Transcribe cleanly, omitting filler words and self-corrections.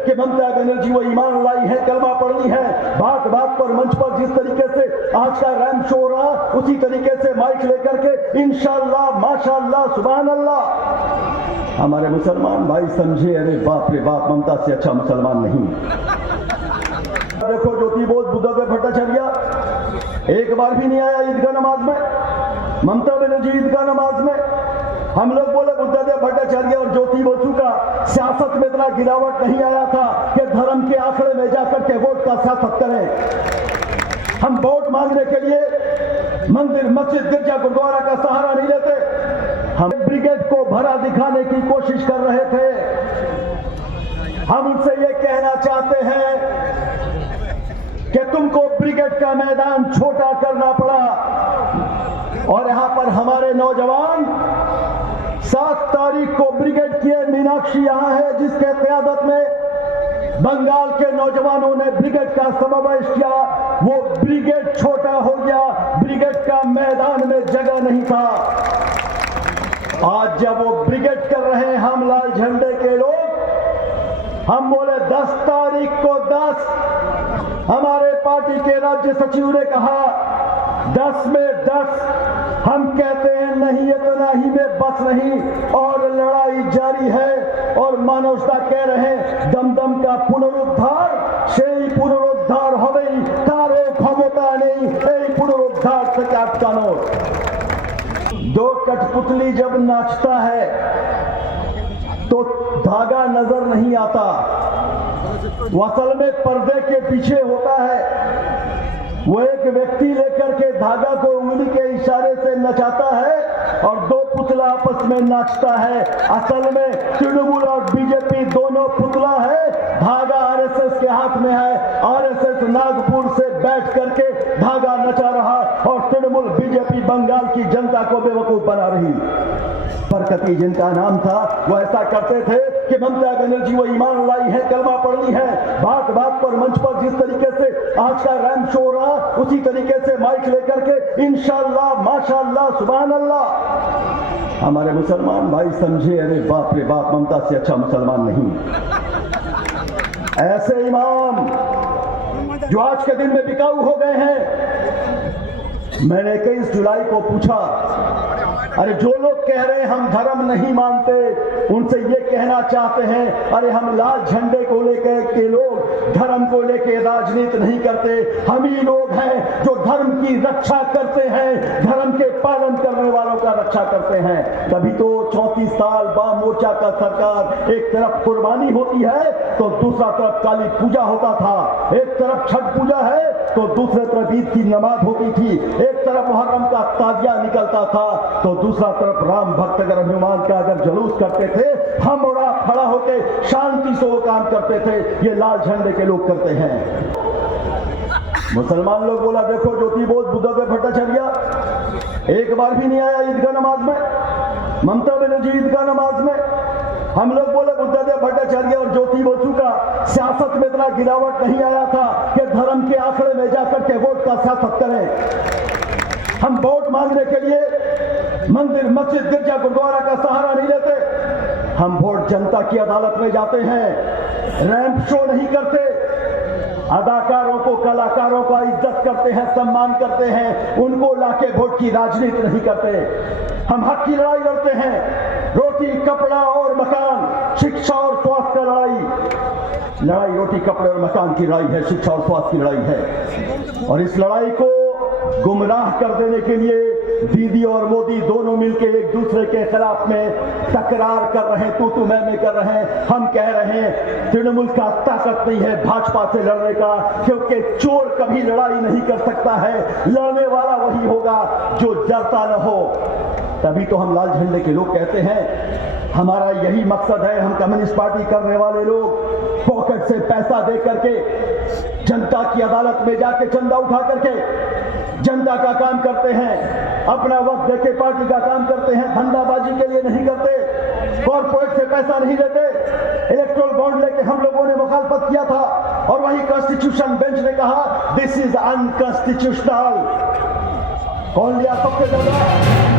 कि ममता बनर्जी वो ईमान लाई है, कलमा पढ़नी है। बात बात पर मंच पर जिस तरीके से आज का रैंप शो रहा, उसी तरीके से माइक लेकर के इंशाअल्लाह, माशाअल्लाह, सुभान अल्लाह हमारे मुसलमान भाई समझे, अरे बाप रे बाप, ममता से अच्छा मुसलमान नहीं। देखो ज्योति बोध बुद्धदेव भट्टाचार्य एक बार भी नहीं आया ईदगाह नमाज में। ममता बनर्जी ईदगाह नमाज में, हम लोग बोले बुद्धदेव भट्टाचार्य और ज्योति बसु का सियासत में इतना गिरावट नहीं आया था कि धर्म के आंकड़े में जाकर के वोट का सियासत करें। हम वोट मांगने के लिए मंदिर, मस्जिद, गिरजा, गुरुद्वारा का सहारा नहीं लेते। हम ब्रिगेड को भरा दिखाने की कोशिश कर रहे थे। हम उनसे ये कहना चाहते हैं कि तुमको ब्रिगेड का मैदान छोटा करना पड़ा, और यहां पर हमारे नौजवान 7 तारीख को ब्रिगेड की मीनाक्षी यहां है, जिसके क़यादत में बंगाल के नौजवानों ने ब्रिगेड का समावेश किया। वो ब्रिगेड छोटा हो गया, ब्रिगेड का मैदान में जगह नहीं था। आज जब वो ब्रिगेड कर रहे हैं हम लाल झंडे के लोग, हम बोले 10 तारीख को 10, हमारे पार्टी के राज्य सचिव ने कहा 10 में 10, हम कहते हैं नहीं इतना ही में बस नहीं, और लड़ाई जारी है। और मानवता कह रहे हैं दमदम का पुनरुद्धार, সেই পুনরুদ্ধার হবেই, কারো ক্ষমতা নেই এই পুনরুদ্ধার থেকে আটকানোর। दो कठपुतली जब नाचता है तो धागा नजर नहीं आता, वो असल में पर्दे के पीछे होता है। वो एक व्यक्ति लेकर के धागा को उंगली के इशारे से नचाता है और 2 पुतला आपस में नाचता है। असल में तृणमूल और बीजेपी दोनों पुतला है, धागा आरएसएस के हाथ में है। आरएसएस नागपुर से बैठ करके धागा नचा रहा और तृणमूल बीजेपी बंगाल की जनता को बेवकूफ बना रही। बरकती जिनका नाम था, वो ऐसा करते थे कि ममता बनर्जी वो ईमान लाई है, कलमा पढ़नी है। बात बात पर मंच पर जिस तरीके से आज का रैंप शो रहा, उसी तरीके से माइक लेकर के इंशाअल्लाह, माशाअल्लाह, सुभान अल्लाह हमारे मुसलमान भाई समझे, अरे बाप रे बाप, ममता से अच्छा मुसलमान नहीं। ऐसे इमाम जो आज के दिन में बिकाऊ हो गए हैं। मैंने 21 जुलाई को पूछा, अरे जो लोग कह रहे हैं हम धर्म नहीं मानते, उनसे ये कहना चाहते हैं, अरे हम लाल झंडे को लेकर के लोग धर्म को लेकर राजनीति नहीं करते। हम ही लोग हैं जो धर्म की रक्षा करते हैं, धर्म के पालन करने वालों का रक्षा करते हैं। तभी तो 34 साल वाम मोर्चा का सरकार, एक तरफ कुर्बानी होती है तो दूसरा तरफ काली पूजा होता था, एक तरफ छठ पूजा है तो दूसरे तरफ ईद की नमाज होती थी, एक तरफ मुहर्रम का ताजिया निकलता था तो दूसरा तरफ राम भक्त अगर हनुमान का अगर जुलूस करते थे, हम और आप खड़ा होकर शांति से वो काम करते थे। ये लाल झंडे के लोग करते हैं। मुसलमान लोग बोला देखो ज्योति बोध बुद्धदेव भट्टाचार्य एक बार भी नहीं आया ईदगाह नमाज में। ममता बनर्जी ईदगाह नमाज में, हम लोग बोले बुद्धदेव भट्टाचार्य और ज्योति बसु का सियासत में इतना गिरावट नहीं आया था कि धर्म के आंकड़े में जाकर के वोट का सियासत करें। हम वोट मांगने के लिए मंदिर, मस्जिद, गिरजा, गुरुद्वारा का सहारा नहीं लेते। हम वोट जनता की अदालत में जाते हैं, रैंप शो नहीं करते, अदाकारों को, कलाकारों का इज्जत करते हैं, सम्मान करते हैं, उनको लाके वोट की राजनीति नहीं करते। हम हक की लड़ाई लड़ते हैं, रोटी, कपड़ा और मकान, शिक्षा और स्वास्थ्य का लड़ाई रोटी, कपड़े और मकान की लड़ाई है, शिक्षा और स्वास्थ्य की लड़ाई है। और इस लड़ाई को गुमराह कर देने के लिए दीदी और मोदी दोनों मिलकर एक दूसरे के खिलाफ में तकरार कर रहे हैं, तू मैं कर रहे हैं। हम कह रहे हैं तृणमूल का ताकत नहीं है भाजपा से लड़ने का, क्योंकि चोर कभी लड़ाई नहीं कर सकता है, लड़ने वाला वही होगा जो डरता न हो। तभी तो हम लाल झंडे के लोग कहते हैं हमारा यही मकसद है। हम कम्युनिस्ट पार्टी करने वाले लोग पॉकेट से पैसा दे करके जनता की अदालत में जाके चंदा उठा करके जनता का काम करते हैं, अपना वक्त देके पार्टी का काम करते हैं, धंधाबाजी के लिए नहीं करते, कॉर्पोरेट से पैसा नहीं लेते। इलेक्ट्रोल बॉन्ड लेके हम लोगों ने मुखालफत किया था और वही कॉन्स्टिट्यूशन बेंच ने कहा दिस इज अनकॉन्स्टिट्यूशनल। कौन लिया सबसे ज्यादा?